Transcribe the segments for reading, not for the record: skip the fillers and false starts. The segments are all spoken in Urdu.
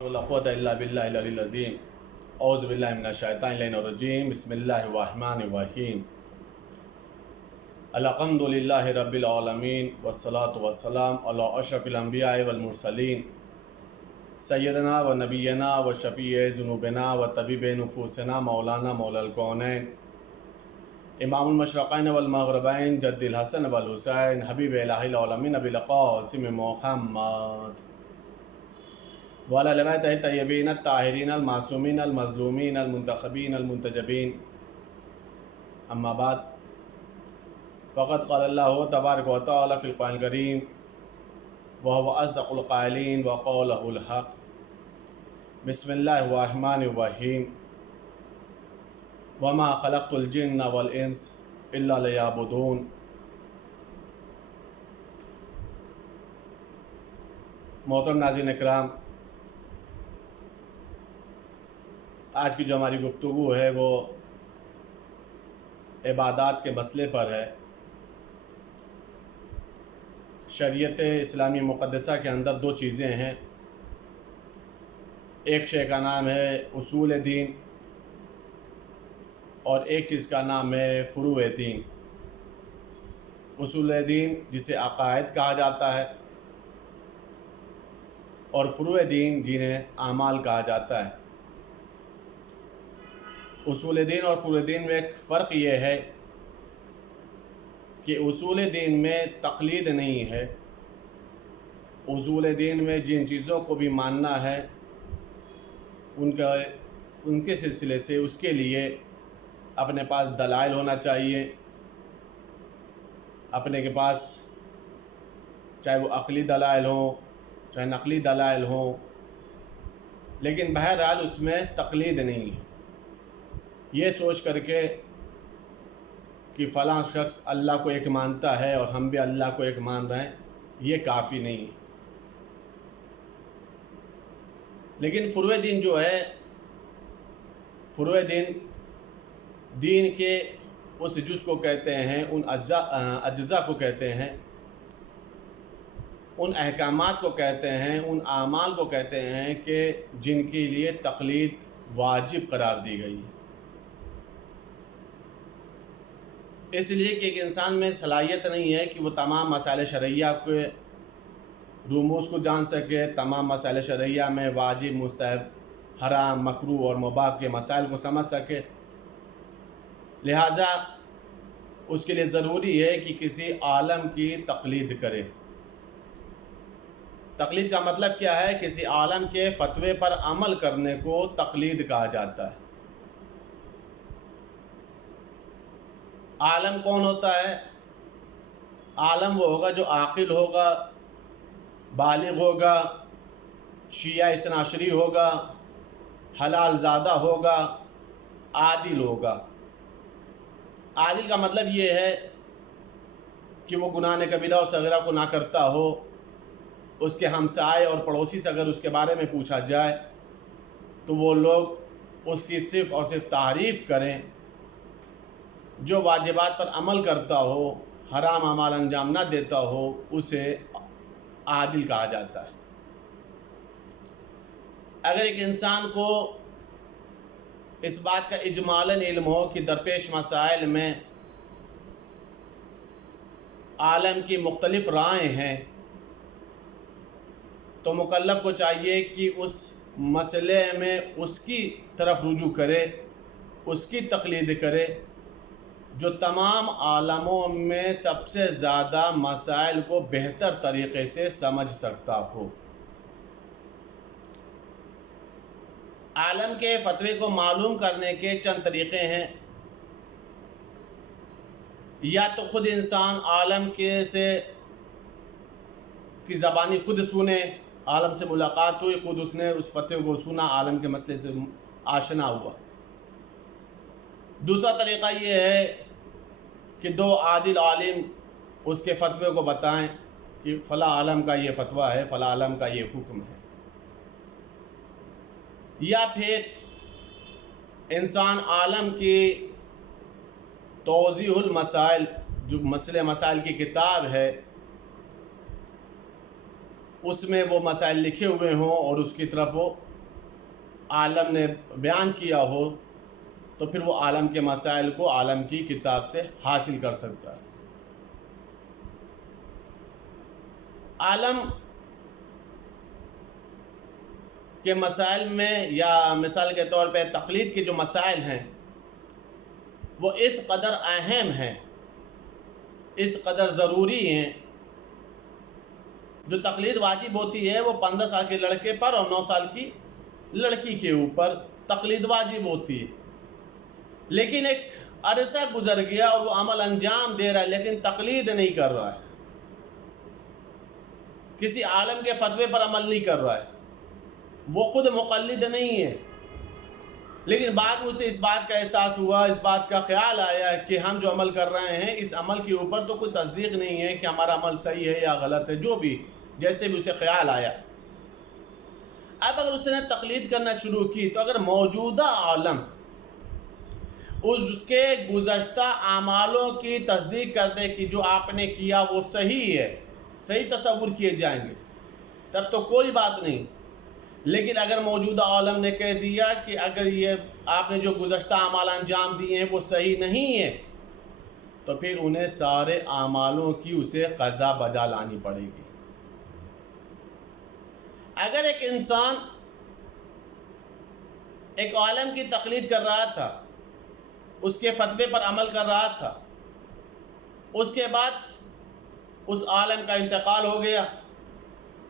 ولا قوة إلا بالله العلي العظيم. أعوذ بالله من الشيطان الرجيم. بسم الله الرحمن الرحيم. الحمد لله رب العالمين والصلاة والسلام على أشرف الأنبياء والمرسلين سيدنا ونبينا وشفيع ذنوبنا وطبيب نفوسنا مولانا مولا الكونين امام المشرقين والمغربين جد الحسن والحسين حبيب إله العالمين أبي القاسم محمد وعلى آل بیتہ الطیبین الطاہرین المعصومین المظلومین المنتخبین المنتجبین. اما بعد فقد قال اللہ تبارک و تعالی فی القرآن الکریم وهو اصدق القائلین وقوله الحق. بسم اللہ الرحمن الرحیم. وما خلقت الجن والانس الا لیعبدون. محترم ناظرین اکرام، آج کی جو ہماری گفتگو ہے وہ عبادات کے مسئلے پر ہے. شریعت اسلامی مقدسہ کے اندر دو چیزیں ہیں. ایک شے کا نام ہے اصول دین اور ایک چیز کا نام ہے فروع دین. اصول دین جسے عقائد کہا جاتا ہے اور فروع دین جنہیں اعمال کہا جاتا ہے. اصول دین اور فروع دین میں ایک فرق یہ ہے کہ اصول دین میں تقلید نہیں ہے. اصول دین میں جن چیزوں کو بھی ماننا ہے ان کے سلسلے سے اس کے لیے اپنے پاس دلائل ہونا چاہیے. اپنے کے پاس چاہے وہ عقلی دلائل ہوں چاہے نقلی دلائل ہوں، لیکن بہرحال اس میں تقلید نہیں ہے. یہ سوچ کر کے کہ فلاں شخص اللہ کو ایک مانتا ہے اور ہم بھی اللہ کو ایک مان رہے ہیں، یہ کافی نہیں. لیکن فروع دین جو ہے، فروع دین کے اس جز کو کہتے ہیں، ان اجزاء کو کہتے ہیں، ان احکامات کو کہتے ہیں، ان اعمال کو کہتے ہیں کہ جن کے لیے تقلید واجب قرار دی گئی ہے. اس لیے کہ ایک انسان میں صلاحیت نہیں ہے کہ وہ تمام مسائل شرعیہ کے رموز کو جان سکے، تمام مسائل شرعیہ میں واجب، مستحب، حرام، مکروہ اور مباح کے مسائل کو سمجھ سکے. لہٰذا اس کے لیے ضروری ہے کہ کسی عالم کی تقلید کرے. تقلید کا مطلب کیا ہے؟ کسی عالم کے فتوے پر عمل کرنے کو تقلید کہا جاتا ہے. عالم کون ہوتا ہے؟ عالم وہ ہوگا جو عاقل ہوگا، بالغ ہوگا، شیعہ اثنا عشری ہوگا، حلال زادہ ہوگا، عادل ہوگا. عادل کا مطلب یہ ہے کہ وہ گناہ کبیرہ اور صغیرہ کو نہ کرتا ہو. اس کے ہمسائے اور پڑوسی سے اگر اس کے بارے میں پوچھا جائے تو وہ لوگ اس کی صرف اور صرف تعریف کریں. جو واجبات پر عمل کرتا ہو، حرام اعمال انجام نہ دیتا ہو، اسے عادل کہا جاتا ہے. اگر ایک انسان کو اس بات کا اجمالاً علم ہو کہ درپیش مسائل میں عالم کی مختلف رائے ہیں، تو مکلف کو چاہیے کہ اس مسئلے میں اس کی طرف رجوع کرے، اس کی تقلید کرے جو تمام عالموں میں سب سے زیادہ مسائل کو بہتر طریقے سے سمجھ سکتا ہو. عالم کے فتوے کو معلوم کرنے کے چند طریقے ہیں. یا تو خود انسان عالم کی زبانی خود سنے، عالم سے ملاقات ہوئی، خود اس نے اس فتوے کو سنا، عالم کے مسئلے سے آشنا ہوا. دوسرا طریقہ یہ ہے کہ دو عادل عالم اس کے فتوے کو بتائیں کہ فلاں عالم کا یہ فتویٰ ہے، فلاں عالم کا یہ حکم ہے. یا پھر انسان عالم کی توضیح المسائل، جو مسائل کی کتاب ہے، اس میں وہ مسائل لکھے ہوئے ہوں اور اس کی طرف وہ عالم نے بیان کیا ہو تو پھر وہ عالم کے مسائل کو عالم کی کتاب سے حاصل کر سکتا ہے۔ عالم کے مسائل میں یا مثال کے طور پہ تقلید کے جو مسائل ہیں وہ اس قدر اہم ہیں، اس قدر ضروری ہیں۔ جو تقلید واجب ہوتی ہے وہ 15 سال کے لڑکے پر اور 9 سال کی لڑکی کے اوپر تقلید واجب ہوتی ہے، لیکن ایک عرصہ گزر گیا اور وہ عمل انجام دے رہا ہے لیکن تقلید نہیں کر رہا ہے، کسی عالم کے فتوے پر عمل نہیں کر رہا ہے، وہ خود مقلد نہیں ہے، لیکن بعد میں اسے اس بات کا احساس ہوا، اس بات کا خیال آیا کہ ہم جو عمل کر رہے ہیں اس عمل کے اوپر تو کوئی تصدیق نہیں ہے کہ ہمارا عمل صحیح ہے یا غلط ہے، جو بھی جیسے بھی اسے خیال آیا۔ اب اگر اس نے تقلید کرنا شروع کی تو اگر موجودہ عالم اس کے گزشتہ اعمالوں کی تصدیق کر دے کہ جو آپ نے کیا وہ صحیح ہے، صحیح تصور کیے جائیں گے، تب تو کوئی بات نہیں۔ لیکن اگر موجودہ عالم نے کہہ دیا کہ اگر یہ آپ نے جو گزشتہ اعمال انجام دیے ہیں وہ صحیح نہیں ہے، تو پھر انہیں سارے اعمالوں کی اسے قضا بجا لانی پڑے گی۔ اگر ایک انسان ایک عالم کی تقلید کر رہا تھا، اس کے فتوے پر عمل کر رہا تھا، اس کے بعد اس عالم کا انتقال ہو گیا،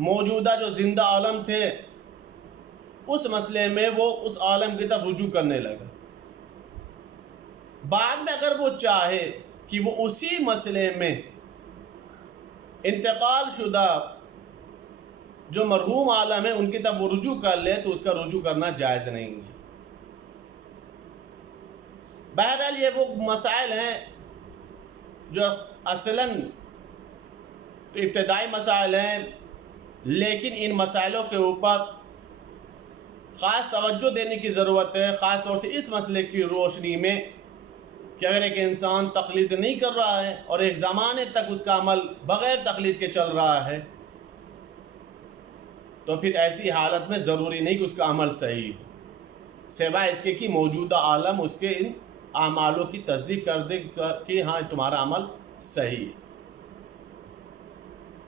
موجودہ جو زندہ عالم تھے اس مسئلے میں وہ اس عالم کی طرف رجوع کرنے لگا، بعد میں اگر وہ چاہے کہ وہ اسی مسئلے میں انتقال شدہ جو مرحوم عالم ہے ان کی طرف وہ رجوع کر لے تو اس کا رجوع کرنا جائز نہیں ہے۔ بہرحال یہ وہ مسائل ہیں جو اصلاً تو ابتدائی مسائل ہیں، لیکن ان مسائلوں کے اوپر خاص توجہ دینے کی ضرورت ہے، خاص طور سے اس مسئلے کی روشنی میں کہ اگر ایک انسان تقلید نہیں کر رہا ہے اور ایک زمانے تک اس کا عمل بغیر تقلید کے چل رہا ہے تو پھر ایسی حالت میں ضروری نہیں کہ اس کا عمل صحیح ہو، سوائے اس کے کہ موجودہ عالم اس کے ان اعمالوں کی تصدیق کر دے کہ ہاں تمہارا عمل صحیح ہے۔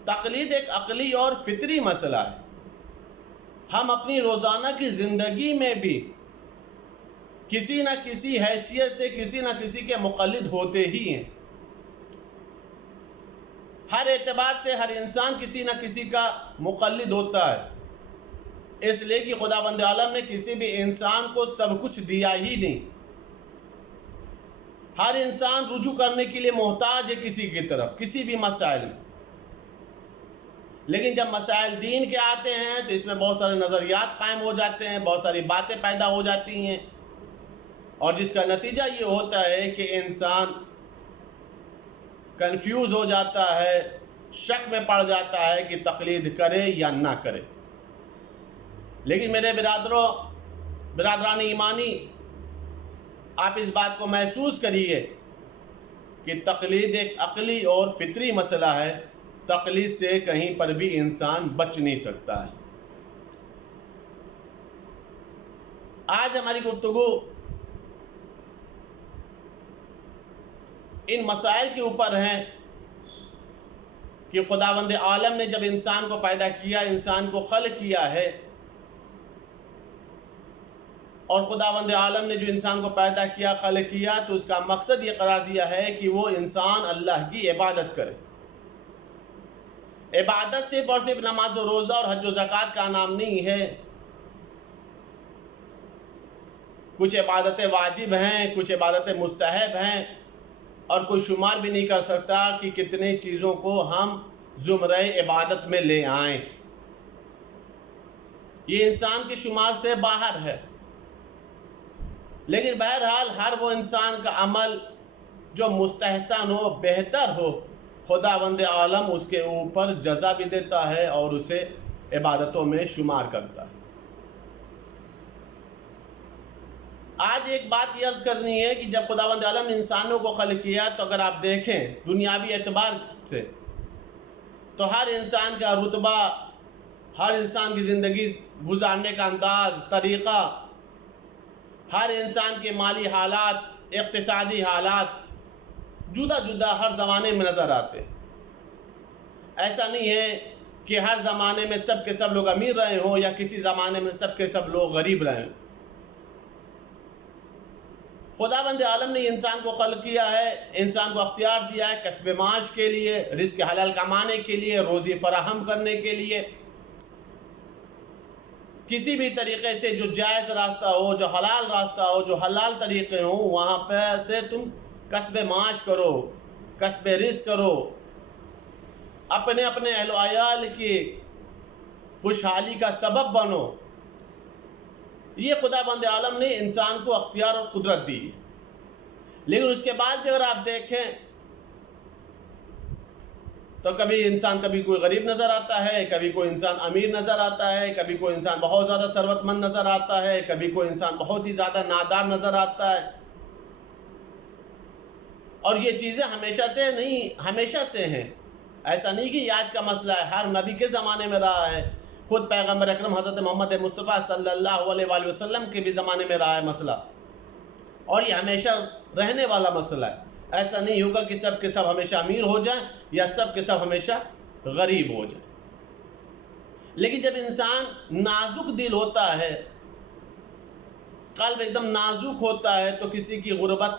تقلید ایک عقلی اور فطری مسئلہ ہے، ہم اپنی روزانہ کی زندگی میں بھی کسی نہ کسی حیثیت سے کسی نہ کسی کے مقلد ہوتے ہی ہیں، ہر اعتبار سے ہر انسان کسی نہ کسی کا مقلد ہوتا ہے، اس لیے کہ خداوند عالم نے کسی بھی انسان کو سب کچھ دیا ہی نہیں، ہر انسان رجوع کرنے کے لیے محتاج ہے کسی کی طرف کسی بھی مسائل میں، لیکن جب مسائل دین کے آتے ہیں تو اس میں بہت سارے نظریات قائم ہو جاتے ہیں، بہت ساری باتیں پیدا ہو جاتی ہیں، اور جس کا نتیجہ یہ ہوتا ہے کہ انسان کنفیوز ہو جاتا ہے، شک میں پڑ جاتا ہے کہ تقلید کرے یا نہ کرے۔ لیکن میرے برادران ایمانی، آپ اس بات کو محسوس کریے کہ تقلید ایک عقلی اور فطری مسئلہ ہے، تقلید سے کہیں پر بھی انسان بچ نہیں سکتا ہے۔ آج ہماری گفتگو ان مسائل کے اوپر ہیں کہ خداوند عالم نے جب انسان کو پیدا کیا، انسان کو خلق کیا ہے، اور خداوند عالم نے جو انسان کو پیدا کیا خلق کیا تو اس کا مقصد یہ قرار دیا ہے کہ وہ انسان اللہ کی عبادت کرے۔ عبادت صرف اور صرف نماز و روزہ اور حج و زکوٰۃ کا نام نہیں ہے، کچھ عبادتیں واجب ہیں، کچھ عبادتیں مستحب ہیں، اور کوئی شمار بھی نہیں کر سکتا کہ کتنے چیزوں کو ہم زمرہ عبادت میں لے آئیں، یہ انسان کے شمار سے باہر ہے۔ لیکن بہرحال ہر وہ انسان کا عمل جو مستحسن ہو، بہتر ہو، خداوند عالم اس کے اوپر جزا بھی دیتا ہے اور اسے عبادتوں میں شمار کرتا ہے۔ آج ایک بات یہ عرض کرنی ہے کہ جب خداوند عالم نے انسانوں کو خلق کیا تو اگر آپ دیکھیں دنیاوی اعتبار سے تو ہر انسان کا رتبہ، ہر انسان کی زندگی گزارنے کا انداز، طریقہ، ہر انسان کے مالی حالات، اقتصادی حالات جدا جدا ہر زمانے میں نظر آتے۔ ایسا نہیں ہے کہ ہر زمانے میں سب کے سب لوگ امیر رہے ہوں یا کسی زمانے میں سب کے سب لوگ غریب رہے ہوں۔ خداوند عالم نے انسان کو خلق کیا ہے، انسان کو اختیار دیا ہے کسب معاش کے لیے، رزق حلال کمانے کے لیے، روزی فراہم کرنے کے لیے۔ کسی بھی طریقے سے جو جائز راستہ ہو، جو حلال راستہ ہو، جو حلال طریقے ہوں، وہاں پہ سے تم کسب معاش کرو، کسب رزق کرو، اپنے اپنے اہل و عیال کی خوشحالی کا سبب بنو۔ یہ خداوند عالم نے انسان کو اختیار اور قدرت دی، لیکن اس کے بعد بھی اگر آپ دیکھیں تو کبھی کوئی غریب نظر آتا ہے، کبھی کوئی انسان امیر نظر آتا ہے، کبھی کوئی انسان بہت زیادہ ثروت مند نظر آتا ہے، کبھی کوئی انسان بہت ہی زیادہ نادار نظر آتا ہے۔ اور یہ چیزیں ہمیشہ سے ہیں، ایسا نہیں کہ یہ آج کا مسئلہ ہے، ہر نبی کے زمانے میں رہا ہے، خود پیغمبر اکرم حضرت محمد مصطفیٰ صلی اللہ علیہ وآلہ وسلم کے بھی زمانے میں رہا ہے مسئلہ، اور یہ ہمیشہ رہنے والا مسئلہ ہے۔ ایسا نہیں ہوگا کہ سب کے سب ہمیشہ امیر ہو جائیں یا سب کے سب ہمیشہ غریب ہو جائیں۔ لیکن جب انسان نازک دل ہوتا ہے، قلب ایک دم نازک ہوتا ہے، تو کسی کی غربت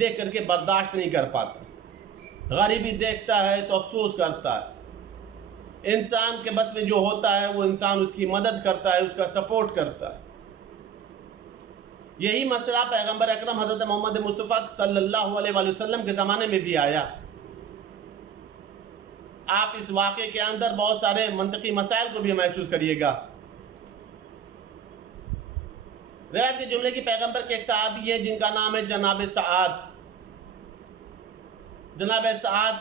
دیکھ کر کے برداشت نہیں کر پاتا، غریبی دیکھتا ہے تو افسوس کرتا ہے۔ انسان کے بس میں جو ہوتا ہے وہ انسان اس کی مدد کرتا ہے، اس کا سپورٹ کرتا ہے۔ یہی مسئلہ پیغمبر اکرم حضرت محمد مصطفیٰ صلی اللہ علیہ وآلہ وسلم کے زمانے میں بھی آیا۔ آپ اس واقعے کے اندر بہت سارے منطقی مسائل کو بھی محسوس کریے گا۔ روایت کے جملے کی پیغمبر کے ایک صحابی ہیں جن کا نام ہے جناب سعد۔ جناب سعد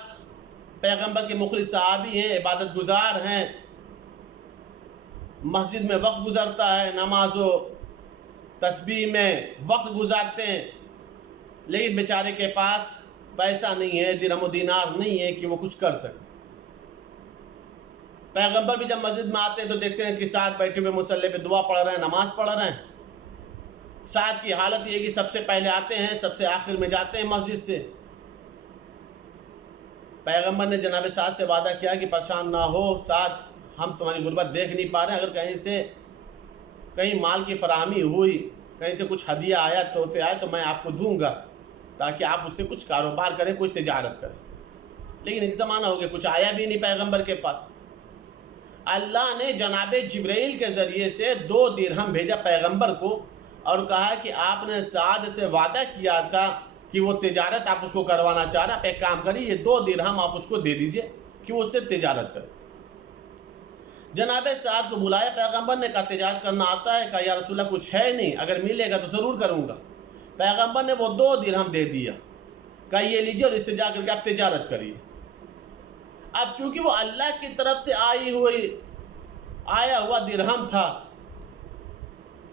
پیغمبر کے مخلص صحابی ہیں، عبادت گزار ہیں، مسجد میں وقت گزرتا ہے، نماز و تسبیح میں وقت گزارتے ہیں، لیکن بیچارے کے پاس پیسہ نہیں ہے، درہم و دینار نہیں ہے کہ وہ کچھ کر سکے۔ پیغمبر بھی جب مسجد میں آتے ہیں تو دیکھتے ہیں کہ سعد بیٹھے ہوئے مصلی پہ دعا پڑھ رہے ہیں، نماز پڑھ رہے ہیں۔ سعد کی حالت یہ کہ سب سے پہلے آتے ہیں، سب سے آخر میں جاتے ہیں مسجد سے۔ پیغمبر نے جناب سعد سے وعدہ کیا کہ پریشان نہ ہو سعد، ہم تمہاری غربت دیکھ نہیں پا رہے ہیں، اگر کہیں مال کی فراہمی ہوئی، کہیں سے کچھ ہدیہ آیا، تحفے آئے تو میں آپ کو دوں گا تاکہ آپ اس سے کچھ کاروبار کریں، کچھ تجارت کریں۔ لیکن ایک زمانہ ہو گیا کچھ آیا بھی نہیں پیغمبر کے پاس۔ اللہ نے جناب جبرائیل کے ذریعے سے 2 درہم بھیجا پیغمبر کو اور کہا کہ آپ نے سعد سے وعدہ کیا تھا کہ وہ تجارت آپ اس کو کروانا چاہ رہا، آپ ایک کام کریے، یہ 2 درہم آپ اس کو دے دیجئے کہ وہ اس سے تجارت کرے۔ جناب سعد کو بلایا پیغمبر نے، کہا تجارت کرنا آتا ہے؟ کہا یا رسول اللہ کچھ ہے نہیں، اگر ملے گا تو ضرور کروں گا۔ پیغمبر نے وہ 2 درہم دے دیا، کہا یہ لیجئے اور اس سے جا کر کے آپ تجارت کریے۔ اب چونکہ وہ اللہ کی طرف سے آیا ہوا درہم تھا،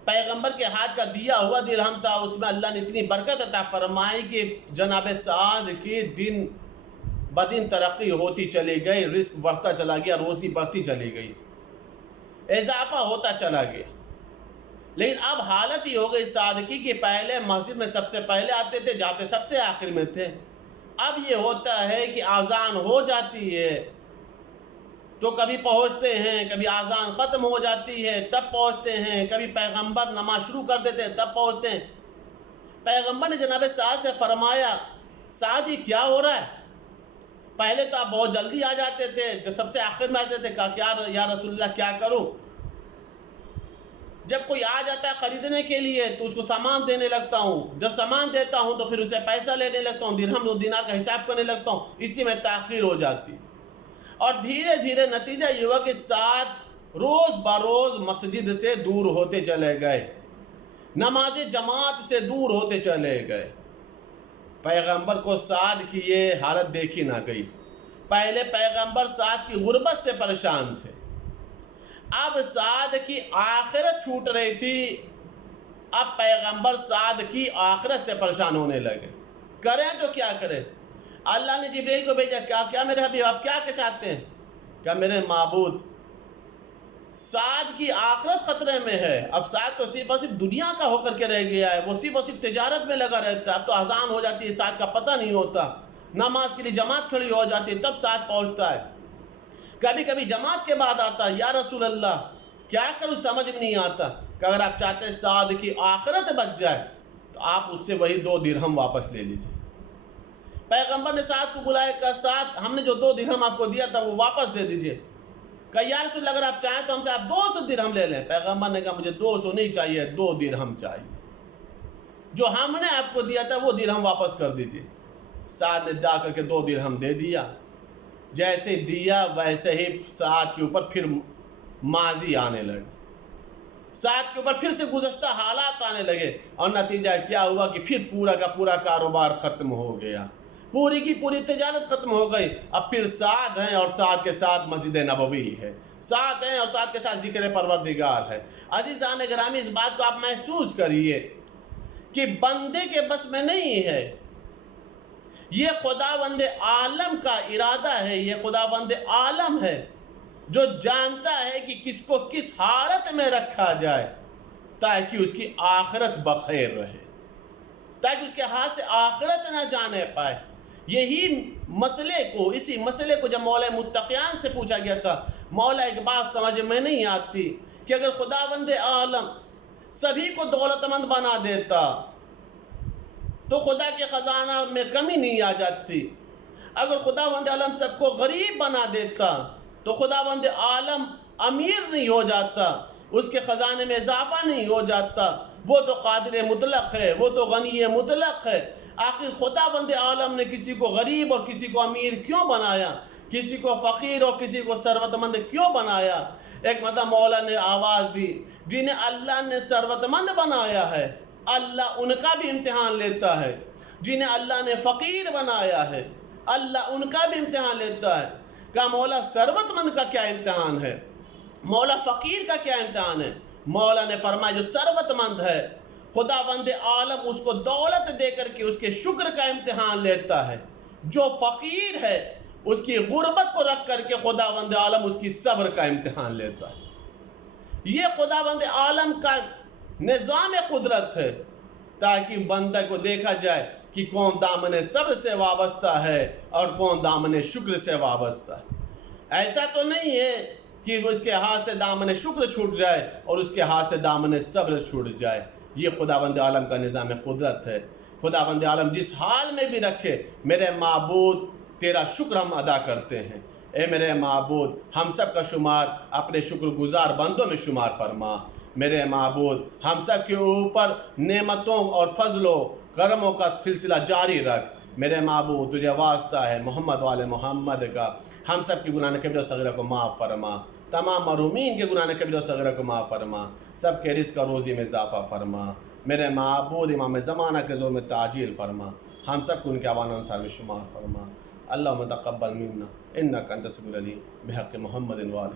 پیغمبر کے ہاتھ کا دیا ہوا درہم تھا، اس میں اللہ نے اتنی برکت عطا فرمائی کہ جناب سعد کی دن بدن ترقی ہوتی چلی گئی، رزق بڑھتا چلا گیا، روزی بڑھتی چلی گئی، اضافہ ہوتا چلا گیا۔ لیکن اب حالت یہ ہو گئی سعد کی کہ پہلے مسجد میں سب سے پہلے آتے تھے، جاتے سب سے آخر میں تھے۔ اب یہ ہوتا ہے کہ اذان ہو جاتی ہے تو کبھی پہنچتے ہیں، کبھی اذان ختم ہو جاتی ہے تب پہنچتے ہیں، کبھی پیغمبر نماز شروع کر دیتے ہیں تب پہنچتے ہیں۔ پیغمبر نے جناب سعد سے فرمایا سعد یہ کیا ہو رہا ہے؟ پہلے تو آپ بہت جلدی آ جاتے تھے، جو سب سے آخر میں آتے تھے۔ کہا کہ یا رسول اللہ کیا کروں؟ جب کوئی آ جاتا ہے خریدنے کے لیے تو اس کو سامان دینے لگتا ہوں، جب سامان دیتا ہوں تو پھر اسے پیسہ لینے لگتا ہوں، درہم و دینار کا حساب کرنے لگتا ہوں، اسی میں تاخیر ہو جاتی۔ اور دھیرے دھیرے نتیجہ یہ ہوا کہ سعد روز بروز مسجد سے دور ہوتے چلے گئے، نماز جماعت سے دور ہوتے چلے گئے۔ پیغمبر کو سعد کی یہ حالت دیکھی نہ گئی۔ پہلے پیغمبر سعد کی غربت سے پریشان تھے، اب سعد کی آخرت چھوٹ رہی تھی، اب پیغمبر سعد کی آخرت سے پریشان ہونے لگے۔ کریں تو کیا کریں؟ اللہ نے جبرائیل کو بھیجا، کیا میرے حبیب آپ کیا چاہتے ہیں؟ کیا میرے معبود سعد کی آخرت خطرے میں ہے. اب سعد تو صرف اور صرف دنیا کا ہو کر کے رہ گیا ہے، وہ صرف اور صرف تجارت میں لگا رہتا ہے. اب تو اذان ہو جاتی ہے، سعد کا پتہ نہیں ہوتا. نماز کے لیے جماعت کھڑی ہو جاتی ہے، تب سعد پہنچتا ہے. کبھی کبھی جماعت کے بعد آتا ہے، یا رسول اللہ کیا کروں سمجھ میں نہیں آتا. کہ اگر آپ چاہتے ہیں سعد کی آخرت بچ جائے تو آپ اس سے وہی 2 درہم واپس لے لیجیے. پیغمبر نے سعد کو بلایا کہ سعد ہم نے جو 2 درہم آپ کو دیا تھا وہ واپس دے دیجیے. کہ یا رسول اللہ اگر آپ چاہیں تو ہم سے آپ 200 درہم لے لیں. پیغمبر نے کہا مجھے 200 نہیں چاہیے، 2 درہم چاہیے. جو ہم نے آپ کو دیا تھا وہ درہم واپس کر دیجیے. سعد نے جا کر کے 2 درہم دے دیا. جیسے دیا ویسے ہی سعد کے اوپر پھر ماضی آنے لگے، سعد کے اوپر پھر سے گزشتہ حالات آنے لگے. اور نتیجہ کیا ہوا کہ پھر پورا کا پورا کاروبار ختم ہو گیا، پوری کی پوری تجارت ختم ہو گئی. اب پھر سعد ہیں اور سعد کے ساتھ مسجد نبوی ہے، سعد ہیں اور سعد کے ساتھ ذکر پروردگار ہے. عزیزان گرامی اس بات کو آپ محسوس کریے کہ بندے کے بس میں نہیں ہے، یہ خداوند عالم کا ارادہ ہے. یہ خداوند عالم ہے جو جانتا ہے کہ کس کو کس حالت میں رکھا جائے تاکہ اس کی آخرت بخیر رہے، تاکہ اس کے ہاتھ سے آخرت نہ جانے پائے. اسی مسئلے کو جب مولا متقیان سے پوچھا گیا تھا، مولا ایک بات سمجھ میں نہیں آتی کہ اگر خداوند عالم سبھی کو دولت مند بنا دیتا تو خدا کے خزانہ میں کمی نہیں آ جاتی. اگر خداوند عالم سب کو غریب بنا دیتا تو خداوند عالم امیر نہیں ہو جاتا، اس کے خزانے میں اضافہ نہیں ہو جاتا. وہ تو قادر مطلق ہے، وہ تو غنی مطلق ہے. آخر خداوند عالم نے کسی کو غریب اور کسی کو امیر کیوں بنایا، کسی کو فقیر اور کسی کو ثروت مند کیوں بنایا؟ ایک مرتبہ مولا نے آواز دی، جنہیں اللہ نے ثروت مند بنایا ہے اللہ ان کا بھی امتحان لیتا ہے، جنہیں اللہ نے فقیر بنایا ہے اللہ ان کا بھی امتحان لیتا ہے. کہا مولا ثروت مند کا کیا امتحان ہے، مولا فقیر کا کیا امتحان ہے؟ مولا نے فرمایا جو ثروت مند ہے خداوند عالم اس کو دولت دے کر کے اس کے شکر کا امتحان لیتا ہے، جو فقیر ہے اس کی غربت کو رکھ کر کے خداوند عالم اس کی صبر کا امتحان لیتا ہے. یہ خداوند عالم کا نظام قدرت ہے تاکہ بندہ کو دیکھا جائے کہ کون دامن صبر سے وابستہ ہے اور کون دامن شکر سے وابستہ ہے. ایسا تو نہیں ہے کہ اس کے ہاتھ سے دامن شکر چھوٹ جائے اور اس کے ہاتھ سے دامن صبر چھوٹ جائے. یہ خداوند عالم کا نظام قدرت ہے. خداوند عالم جس حال میں بھی رکھے، میرے معبود تیرا شکر ہم ادا کرتے ہیں. اے میرے معبود ہم سب کا شمار اپنے شکر گزار بندوں میں شمار فرما. میرے معبود ہم سب کے اوپر نعمتوں اور فضل و کرموں کا سلسلہ جاری رکھ. میرے معبود تجھے واسطہ ہے محمد والے محمد کا، ہم سب کی گناہ کبیرہ و صغیرہ کو معاف فرما، تمام محرومین کے گناہ کبیرہ و صغیرہ کو معاف فرما، سب کے رزق اور روزی میں اضافہ فرما. میرے معبود امام زمانہ کے زور میں تعجیل فرما، ہم سب کو ان کے اوان انصار میں شمار فرما. اللہم تقبل منا انک انت السمیع العلیم بحق محمد والہ.